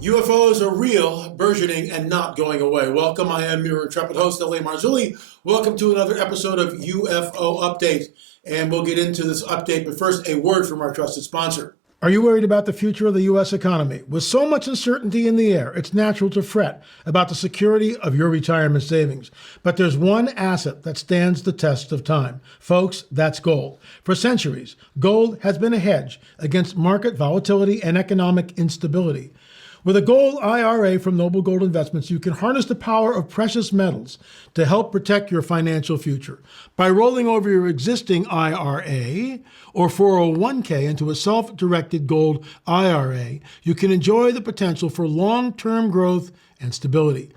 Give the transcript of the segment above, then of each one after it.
UFOs are real, burgeoning, and not going away. Welcome. I am your intrepid host, L.A. Marzulli. Welcome to another episode of UFO Update. And we'll get into this update, but first, a word from our trusted sponsor. Are you worried about the future of the U.S. economy? With so much uncertainty in the air, it's natural to fret about the security of your retirement savings. But there's one asset that stands the test of time. Folks, that's gold. For centuries, gold has been a hedge against market volatility and economic instability. With a gold IRA from Noble Gold Investments, you can harness the power of precious metals to help protect your financial future. By rolling over your existing IRA or 401k into a self-directed gold IRA, you can enjoy the potential for long-term growth and stability.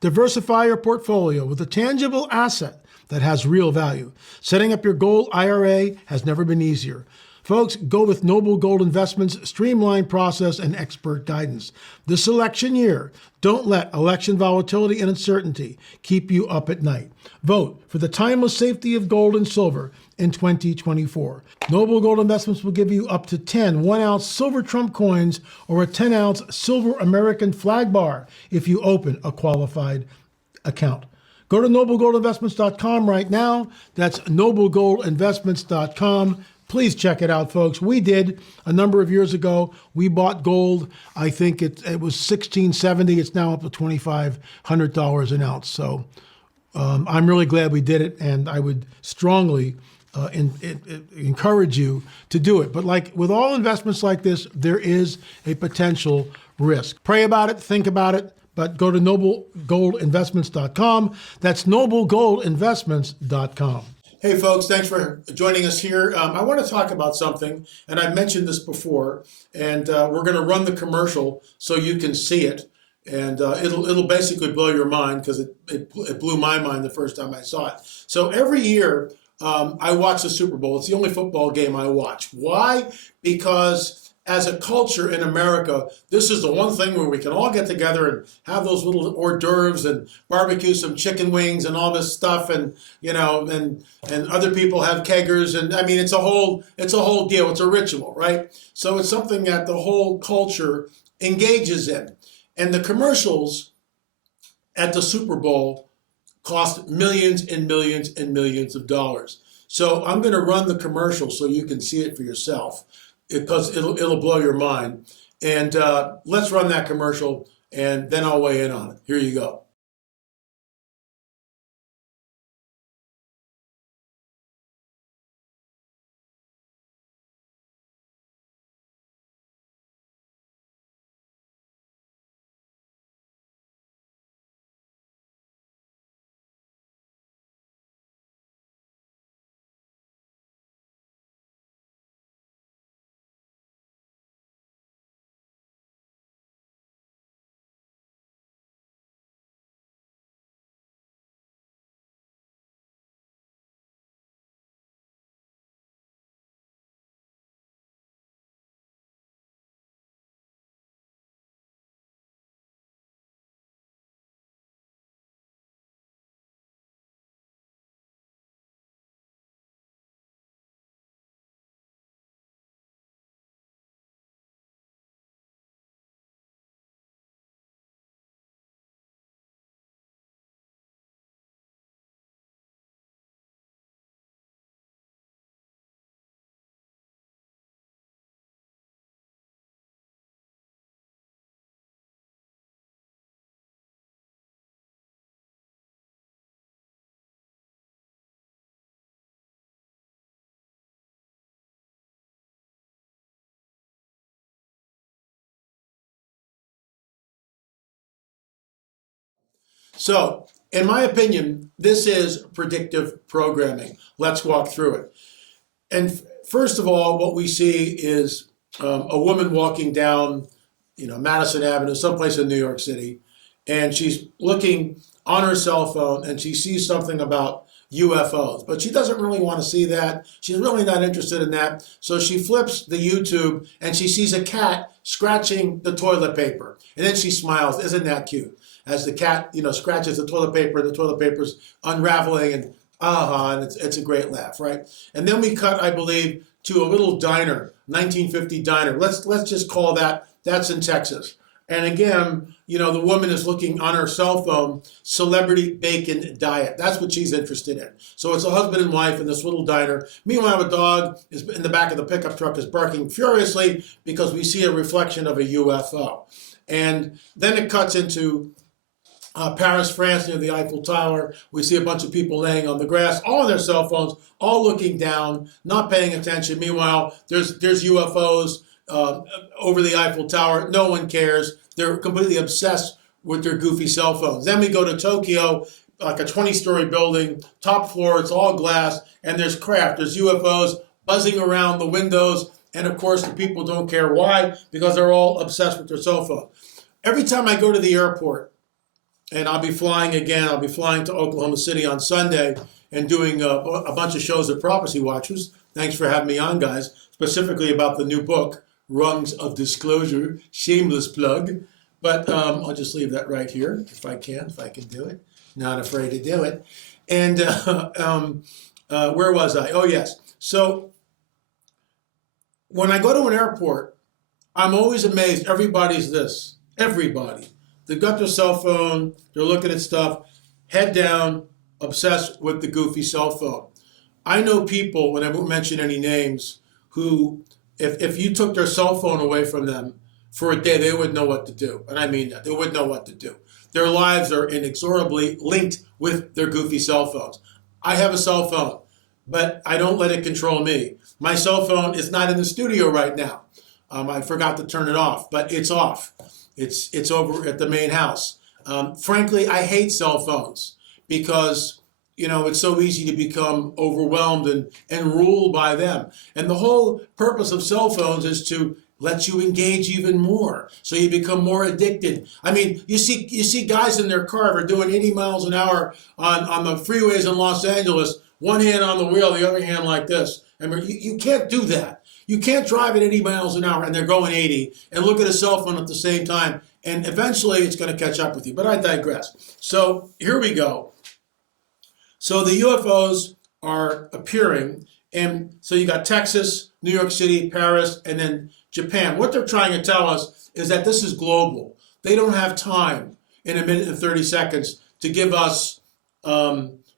Diversify your portfolio with a tangible asset that has real value. Setting up your gold IRA has never been easier. Folks, go with Noble Gold Investments' streamlined process and expert guidance. This election year, don't let election volatility and uncertainty keep you up at night. Vote for the timeless safety of gold and silver in 2024. Noble Gold Investments will give you up to 10 1-ounce silver Trump coins or a 10-ounce silver American flag bar if you open a qualified account. Go to noblegoldinvestments.com right now. That's noblegoldinvestments.com. Please check it out, folks. We did a number of years ago. We bought gold. I think it was $1,670. It's now up to $2,500 an ounce. So I'm really glad we did it, and I would strongly encourage you to do it. But like with all investments like this, there is a potential risk. Pray about it, think about it, but go to noblegoldinvestments.com. That's noblegoldinvestments.com. Hey, folks, thanks for joining us here. I want to talk about something, and I mentioned this before, and we're going to run the commercial so you can see it, and it'll basically blow your mind because it blew my mind the first time I saw it. So every year, I watch the Super Bowl. It's the only football game I watch. Why? Because as a culture in America, this is the one thing where we can all get together and have those little hors d'oeuvres and barbecue some chicken wings and all this stuff, and and other people have keggers, and I mean it's a whole deal. It's a ritual, right? So it's something that the whole culture engages in, and the commercials at the Super Bowl cost millions and millions and millions of dollars. So I'm going to run the commercial so you can see it for yourself, because it'll blow your mind. And let's run that commercial, and then I'll weigh in on it. Here you go. So, in my opinion, this is predictive programming. Let's walk through it. And first of all, what we see is a woman walking down, Madison Avenue, someplace in New York City, and she's looking on her cell phone, and she sees something about UFOs, but she doesn't really want to see that. She's really not interested in that. So she flips the YouTube, and she sees a cat scratching the toilet paper, and then she smiles. Isn't that cute? As the cat, scratches the toilet paper, and the toilet paper's unraveling, and and it's a great laugh, right? And then we cut, I believe, to a little diner, 1950 diner. Let's just call that's in Texas. And again, the woman is looking on her cell phone, celebrity bacon diet. That's what she's interested in. So it's a husband and wife in this little diner. Meanwhile, a dog is in the back of the pickup truck is barking furiously because we see a reflection of a UFO. And then it cuts into Paris, France, near the Eiffel Tower. We see a bunch of people laying on the grass, all on their cell phones, all looking down, not paying attention. Meanwhile, there's UFOs over the Eiffel Tower. No one cares. They're completely obsessed with their goofy cell phones. Then we go to Tokyo, like a 20-story building, top floor, it's all glass, and there's craft. There's UFOs buzzing around the windows, and of course the people don't care. Why? Because they're all obsessed with their cell phone. Every time I go to the airport, and I'll be flying again. I'll be flying to Oklahoma City on Sunday and doing a bunch of shows at Prophecy Watchers. Thanks for having me on, guys, specifically about the new book, Rungs of Disclosure, shameless plug. But I'll just leave that right here, if I can do it. Not afraid to do it. And where was I? Oh, yes. So when I go to an airport, I'm always amazed. Everybody's this. Everybody. They've got their cell phone, they're looking at stuff, head down, obsessed with the goofy cell phone. I know people, when I won't mention any names, who, if you took their cell phone away from them for a day, they wouldn't know what to do. And I mean that, they wouldn't know what to do. Their lives are inexorably linked with their goofy cell phones. I have a cell phone, but I don't let it control me. My cell phone is not in the studio right now. I forgot to turn it off, but it's off. It's over at the main house. Frankly, I hate cell phones because, it's so easy to become overwhelmed and ruled by them. And the whole purpose of cell phones is to let you engage even more, so you become more addicted. I mean, you see guys in their car are doing 80 miles an hour on the freeways in Los Angeles, one hand on the wheel, the other hand like this. I mean, you can't do that. You can't drive at 80 miles an hour and they're going 80 and look at a cell phone at the same time, and eventually it's going to catch up with you. But I digress. So here we go. So the UFOs are appearing, and so you got Texas, New York City, Paris, and then Japan. What they're trying to tell us is that this is global. They don't have time in a minute and 30 seconds to give us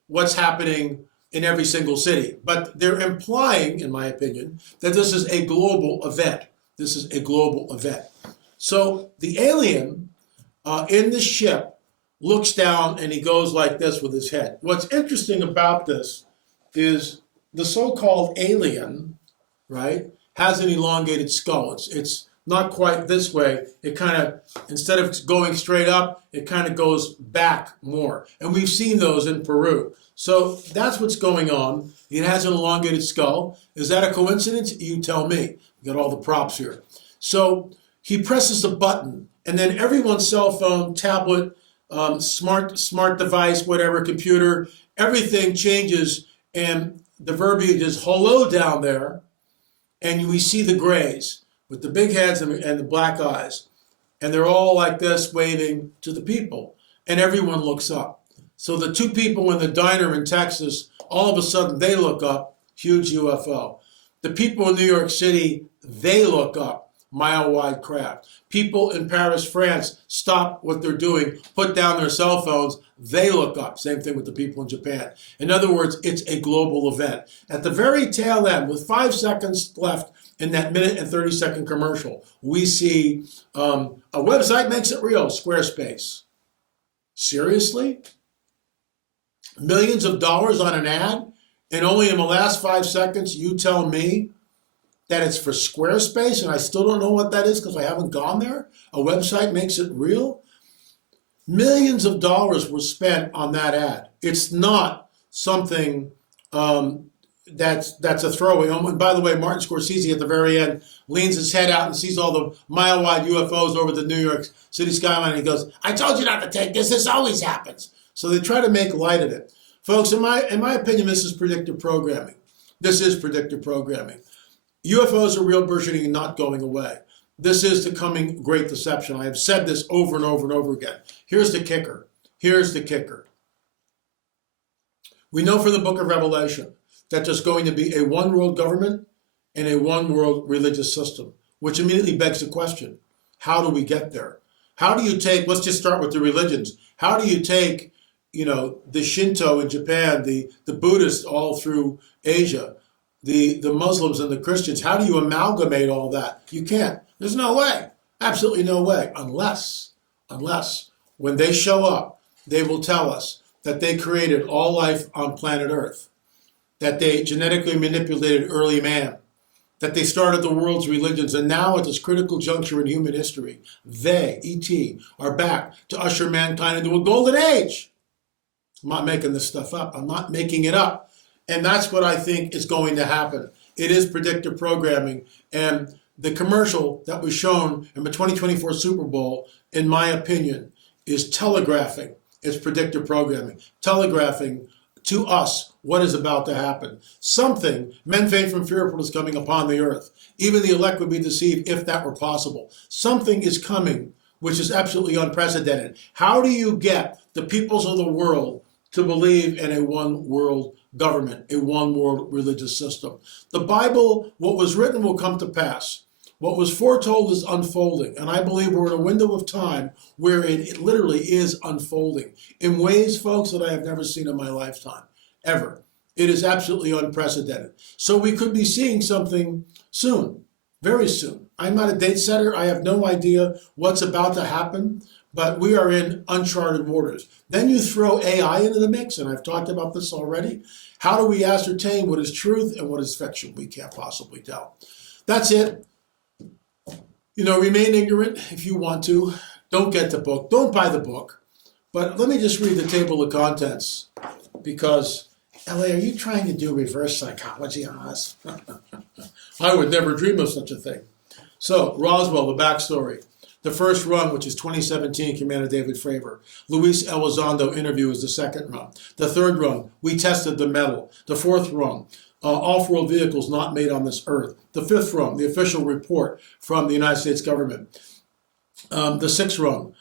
what's happening in every single city. But they're implying, in my opinion, that this is a global event. This is a global event. So the alien in the ship looks down and he goes like this with his head. What's interesting about this is the so-called alien, right, has an elongated skull. It's not quite this way. It kind of, instead of going straight up, it kind of goes back more. And we've seen those in Peru. So that's what's going on. It has an elongated skull. Is that a coincidence? You tell me. We got all the props here. So he presses a button, and then everyone's cell phone, tablet, smart device, whatever, computer, everything changes, and the verbiage is hello down there, and we see the grays with the big heads and the black eyes, and they're all like this waving to the people, and everyone looks up. So the two people in the diner in Texas, all of a sudden they look up, huge UFO. The people in New York City, they look up, mile-wide craft. People in Paris, France, stop what they're doing, put down their cell phones, they look up. Same thing with the people in Japan. In other words, it's a global event. At the very tail end, with 5 seconds left in that minute and 30-second commercial, we see a website makes it real, Squarespace. Seriously? Millions of dollars on an ad, and only in the last 5 seconds you tell me that it's for Squarespace, and I still don't know what that is because I haven't gone there? A website makes it real? Millions of dollars were spent on that ad. It's not something that's a throwaway. And by the way, Martin Scorsese at the very end leans his head out and sees all the mile-wide UFOs over the New York City skyline, and he goes, "I told you not to take this. This always happens." So they try to make light of it. Folks, in my opinion, this is predictive programming. This is predictive programming. UFOs are real, burgeoning, and not going away. This is the coming great deception. I have said this over and over and over again. Here's the kicker. Here's the kicker. We know from the book of Revelation that there's going to be a one world government and a one world religious system, which immediately begs the question, how do we get there? How do you take, let's just start with the religions. How do you take, the Shinto in Japan, the Buddhists all through Asia, the Muslims and the Christians, how do you amalgamate all that? You can't. There's no way. Absolutely no way. Unless when they show up, they will tell us that they created all life on planet Earth, that they genetically manipulated early man, that they started the world's religions, and now at this critical juncture in human history, they, E.T., are back to usher mankind into a golden age. I'm not making this stuff up. I'm not making it up. And that's what I think is going to happen. It is predictive programming. And the commercial that was shown in the 2024 Super Bowl, in my opinion, is telegraphing. It's predictive programming, telegraphing to us what is about to happen. Something, men faint from fearful, is coming upon the earth. Even the elect would be deceived if that were possible. Something is coming, which is absolutely unprecedented. How do you get the peoples of the world to believe in a one world government, a one world religious system? The Bible, what was written will come to pass. What was foretold is unfolding, and I believe we're in a window of time where it literally is unfolding in ways, folks, that I have never seen in my lifetime, ever. It is absolutely unprecedented. So we could be seeing something soon, very soon. I'm not a date setter. I have no idea what's about to happen, but we are in uncharted waters. Then you throw AI into the mix, and I've talked about this already. How do we ascertain what is truth and what is fiction? We can't possibly tell. That's it. Remain ignorant if you want to. Don't get the book. Don't buy the book. But let me just read the table of contents, because, L.A., are you trying to do reverse psychology on us? I would never dream of such a thing. So, Roswell, the backstory. The first run, which is 2017, Commander David Fravor. Luis Elizondo interview is the second run. The third run, we tested the metal. The fourth run, off-world vehicles not made on this earth. The fifth run, the official report from the United States government. The sixth run,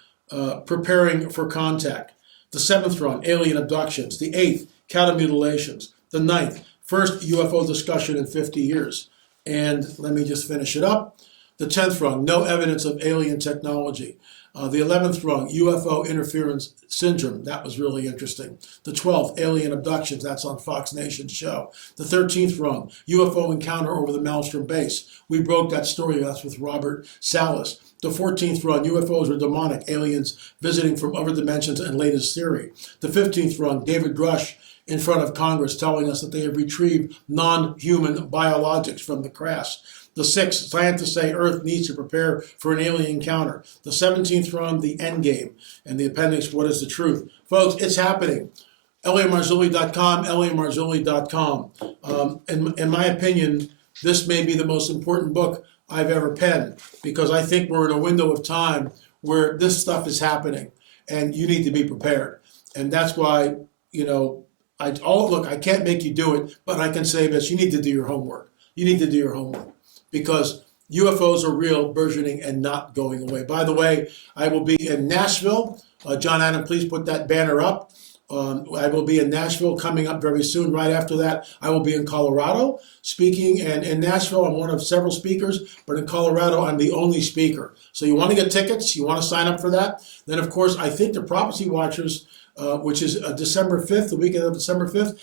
preparing for contact. The seventh run, alien abductions. The eighth, cattle mutilations. The ninth, first UFO discussion in 50 years. And let me just finish it up. The 10th rung, no evidence of alien technology. The 11th rung, UFO interference syndrome. That was really interesting. The 12th, alien abductions. That's on Fox Nation's show. The 13th rung, UFO encounter over the Maelstrom base. We broke that story. That's with Robert Salas. The 14th run, UFOs are demonic, aliens visiting from other dimensions and latest theory. The 15th run, David Grush in front of Congress telling us that they have retrieved non-human biologics from the crash. The 6th, scientists say Earth needs to prepare for an alien encounter. The 17th run, the end game. And the appendix, what is the truth? Folks, it's happening. LAMarzulli.com, LAMarzulli.com. In my opinion, this may be the most important book I've ever penned, because I think we're in a window of time where this stuff is happening, and you need to be prepared. And that's why, I can't make you do it, but I can say this: you need to do your homework. You need to do your homework, because UFOs are real, burgeoning, and not going away. By the way, I will be in Nashville. John Adam, please put that banner up. I will be in Nashville coming up very soon. Right after that, I will be in Colorado speaking. And in Nashville, I'm one of several speakers, but in Colorado, I'm the only speaker. So you want to get tickets, you want to sign up for that. Then, of course, I think the Prophecy Watchers, which is December 5th, the weekend of December 5th,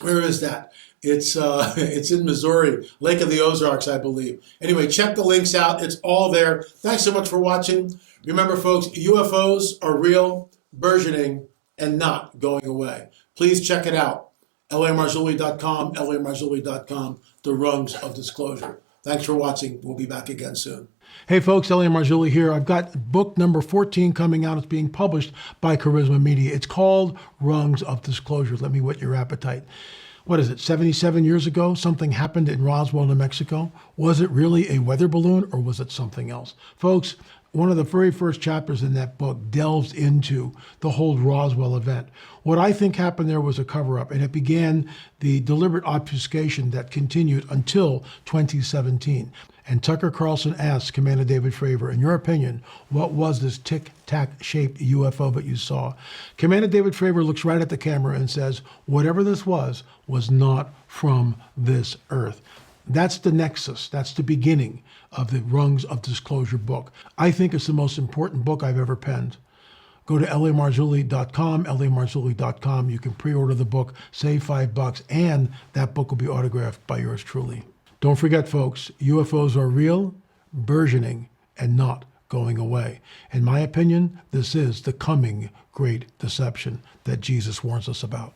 where is that? It's in Missouri, Lake of the Ozarks, I believe. Anyway, check the links out. It's all there. Thanks so much for watching. Remember, folks, UFOs are real, burgeoning, and not going away. Please check it out. LAMarzulli.com, LAMarzulli.com, the rungs of disclosure. Thanks for watching. We'll be back again soon. Hey folks, Elliot Marzulli here. I've got book number 14 coming out. It's being published by Charisma Media. It's called Rungs of Disclosure. Let me whet your appetite. What is it, 77 years ago, something happened in Roswell, New Mexico? Was it really a weather balloon, or was it something else? Folks, one of the very first chapters in that book delves into the whole Roswell event. What I think happened there was a cover-up, and it began the deliberate obfuscation that continued until 2017. And Tucker Carlson asked Commander David Fravor, in your opinion, what was this tic-tac-shaped UFO that you saw? Commander David Fravor looks right at the camera and says, whatever this was not from this earth. That's the nexus. That's the beginning of the rungs of disclosure book. I think it's the most important book I've ever penned. Go to lamarzulli.com, lamarzulli.com. You can pre-order the book, save $5, and that book will be autographed by yours truly. Don't forget, folks, UFOs are real, burgeoning, and not going away. In my opinion, this is the coming great deception that Jesus warns us about.